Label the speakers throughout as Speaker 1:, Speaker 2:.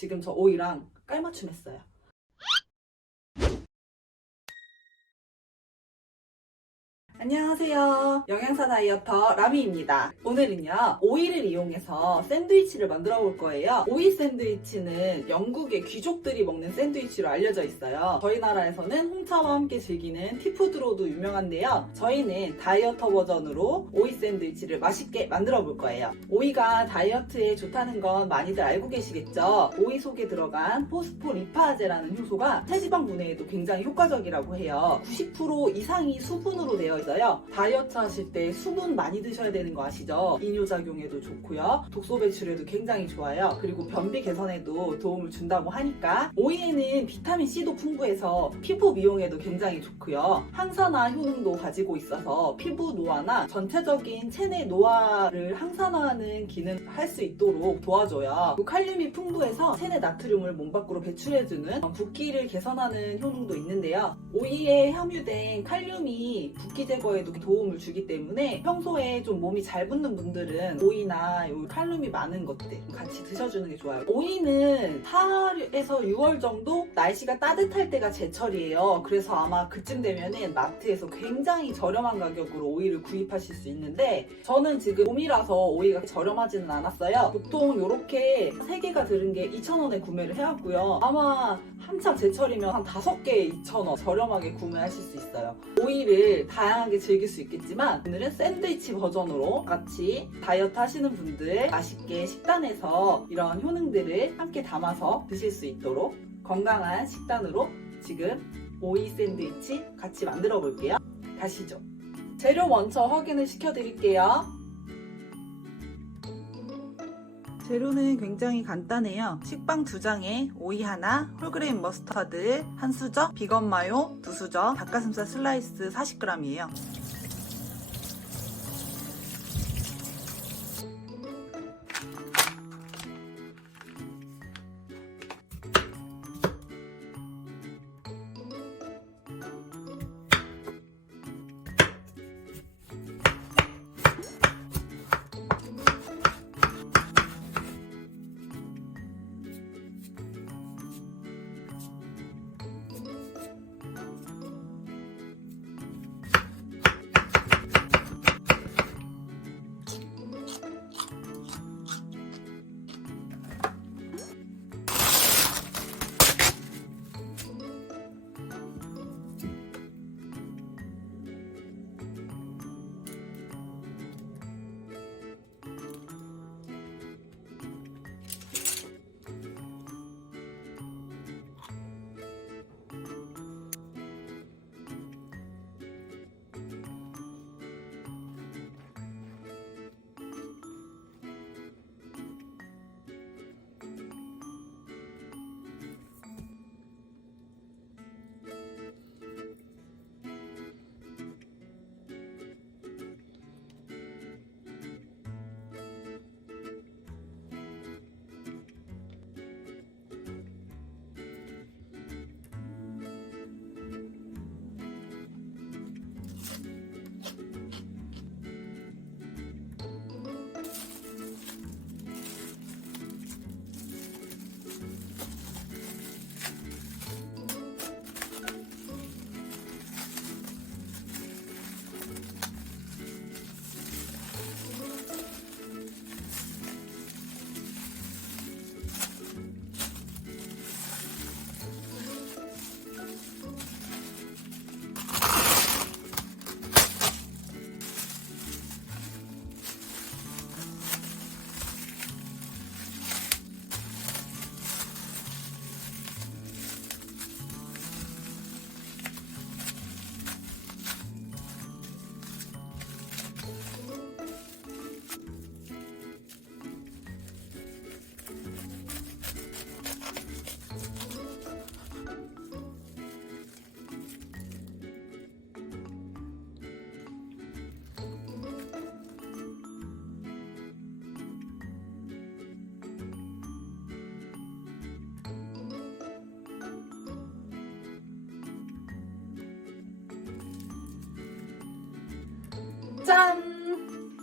Speaker 1: 지금 저 오이랑 깔맞춤 했어요. 안녕하세요. 영양사 다이어터 라미입니다. 오늘은요, 오이를 이용해서 샌드위치를 만들어 볼 거예요. 오이 샌드위치는 영국의 귀족들이 먹는 샌드위치로 알려져 있어요. 저희 나라에서는 홍차와 함께 즐기는 티푸드로도 유명한데요. 저희는 다이어터 버전으로 오이 샌드위치를 맛있게 만들어 볼 거예요. 오이가 다이어트에 좋다는 건 많이들 알고 계시겠죠? 오이 속에 들어간 포스포리파제라는 효소가 체지방 분해에도 굉장히 효과적이라고 해요. 90% 이상이 수분으로 되어 있어요. 다이어트 하실 때 수분 많이 드셔야 되는 거 아시죠? 이뇨작용에도 좋고요. 독소 배출에도 굉장히 좋아요. 그리고 변비 개선에도 도움을 준다고 하니까 오이에는 비타민C도 풍부해서 피부 미용에도 굉장히 좋고요. 항산화 효능도 가지고 있어서 피부 노화나 전체적인 체내 노화를 항산화하는 기능을 할 수 있도록 도와줘요. 칼륨이 풍부해서 체내 나트륨을 몸 밖으로 배출해주는 붓기를 개선하는 효능도 있는데요. 오이에 함유된 칼륨이 붓기 제거 에도 도움을 주기 때문에 평소에 좀 몸이 잘 붓는 분들은 오이나 요 칼륨이 많은 것들 같이 드셔주는 게 좋아요. 오이는 4에서 6월 정도 날씨가 따뜻할 때가 제철이에요. 그래서 아마 그쯤 되면은 마트에서 굉장히 저렴한 가격으로 오이를 구입하실 수 있는데 저는 지금 봄이라서 오이가 저렴하지는 않았어요. 보통 이렇게 3개가 들은 게 2,000원에 구매를 해왔고요. 아마 한참 제철이면 한 5개에 2,000원 저렴하게 구매하실 수 있어요. 오이를 다양하게 즐길 수 있겠지만 오늘은 샌드위치 버전으로 같이 다이어트 하시는 분들 맛있게 식단에서 이런 효능들을 함께 담아서 드실 수 있도록 건강한 식단으로 지금 오이 샌드위치 같이 만들어 볼게요. 가시죠. 재료 먼저 확인을 시켜 드릴게요. 재료는 굉장히 간단해요. 식빵 두 장에 오이 하나, 홀그레인 머스타드 한 수저, 비건 마요 두 수저, 닭가슴살 슬라이스 40g이에요. 짠!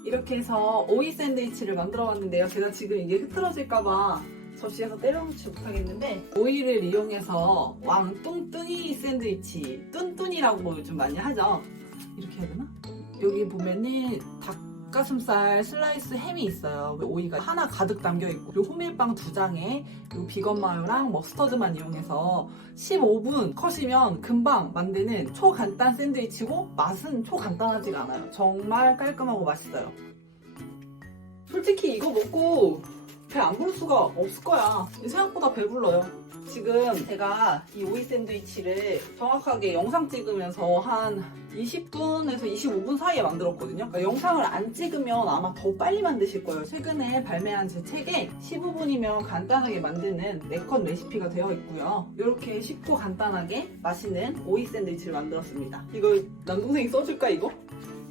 Speaker 1: 이렇게 해서 오이 샌드위치를 만들어 봤는데요. 제가 지금 이게 흐트러질까봐 접시에서 때려놓지 못하겠는데 오이를 이용해서 왕뚱뚱이 샌드위치 뚠뚠이라고 요즘 많이 하죠 이렇게 해야 되나? 여기 보면은 닭 가슴살 슬라이스 햄이 있어요 오이가 하나 가득 담겨 있고 그리고 호밀빵 두 장에 그리고 비건 마요랑 머스터드만 이용해서 15분 컷이면 금방 만드는 초간단 샌드위치고 맛은 초간단하지가 않아요 정말 깔끔하고 맛있어요 솔직히 이거 먹고 배 안 부를 수가 없을 거야. 생각보다 배불러요. 지금 제가 이 오이 샌드위치를 정확하게 영상 찍으면서 한 20분에서 25분 사이에 만들었거든요. 그러니까 영상을 안 찍으면 아마 더 빨리 만드실 거예요. 최근에 발매한 제 책에 15분이면 간단하게 만드는 4컷 레시피가 되어 있고요. 이렇게 쉽고 간단하게 맛있는 오이 샌드위치를 만들었습니다. 이거 남동생이 써줄까 이거?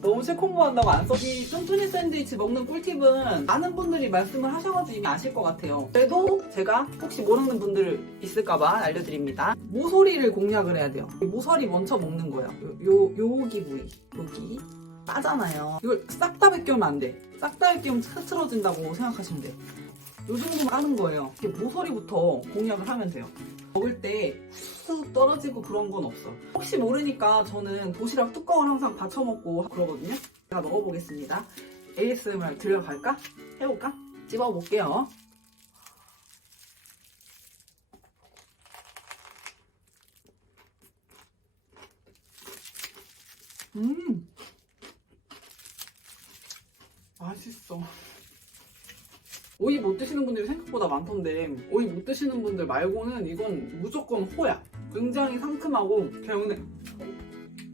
Speaker 1: 너무 새콤보한다고 안 써. 이 쫀쫀이 샌드위치 먹는 꿀팁은 많은 분들이 말씀을 하셔가지고 이미 아실 것 같아요. 그래도 제가 혹시 모르는 분들 있을까봐 알려드립니다. 모서리를 공략을 해야 돼요. 모서리 먼저 먹는 거예요. 요, 요, 여기 부위. 여기. 빠잖아요. 이걸 싹 다 벗겨면 안 돼. 싹 다 벗기면 흐트러진다고 생각하시면 돼요. 요 정도만 까는 거예요. 모서리부터 공략을 하면 돼요. 먹을 때 쑥 떨어지고 그런 건 없어. 혹시 모르니까 저는 도시락 뚜껑을 항상 받쳐 먹고 그러거든요. 제가 먹어보겠습니다. ASMR 들려갈까? 해볼까? 집어볼게요. 음, 맛있어. 오이 못 드시는 분들이 생각보다 많던데 오이 못 드시는 분들 말고는 이건 무조건 호야. 굉장히 상큼하고 개운해.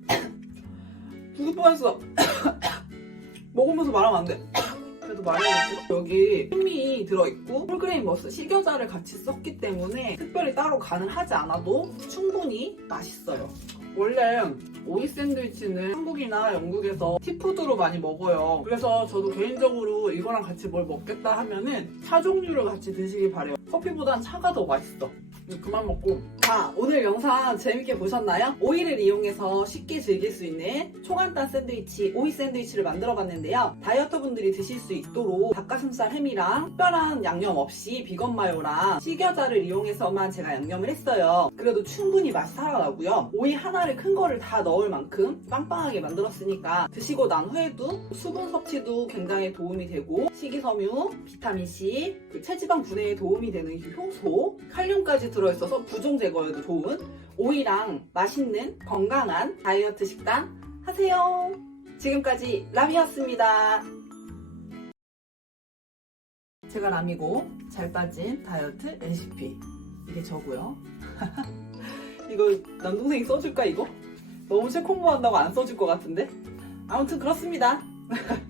Speaker 1: 죽을 뻔했어. 먹으면서 말하면 안 돼. 그래도 말해야지. 여기 햄이 들어있고 홀그레인 머스 식여자를 같이 썼기 때문에 특별히 따로 간을 하지 않아도 충분히 맛있어요. 원래 오이 샌드위치는 한국이나 영국에서 티푸드로 많이 먹어요. 그래서 저도 개인적으로 이거랑 같이 뭘 먹겠다 하면은 차 종류를 같이 드시길 바래요. 커피보단 차가 더 맛있어. 이제 그만 먹고. 자, 오늘 영상 재밌게 보셨나요? 오이를 이용해서 쉽게 즐길 수 있는 초간단 샌드위치, 오이 샌드위치를 만들어 봤는데요. 다이어트 분들이 드실 수 있도록 닭가슴살 햄이랑 특별한 양념 없이 비건 마요랑 식여자를 이용해서만 제가 양념을 했어요. 그래도 충분히 맛이 살아나고요. 오이 하나 를 큰 거를 다 넣을 만큼 빵빵하게 만들었으니까 드시고 난 후에도 수분 섭취도 굉장히 도움이 되고 식이섬유, 비타민C, 그 체지방 분해에 도움이 되는 효소, 칼륨까지 들어있어서 부종 제거에도 좋은 오이랑 맛있는 건강한 다이어트 식단 하세요. 지금까지 라미였습니다. 제가 라미고 잘 빠진 다이어트 레시피 이게 저고요. 이거 남동생이 써줄까 이거? 너무 새콤보한다고 안 써줄 것 같은데? 아무튼 그렇습니다.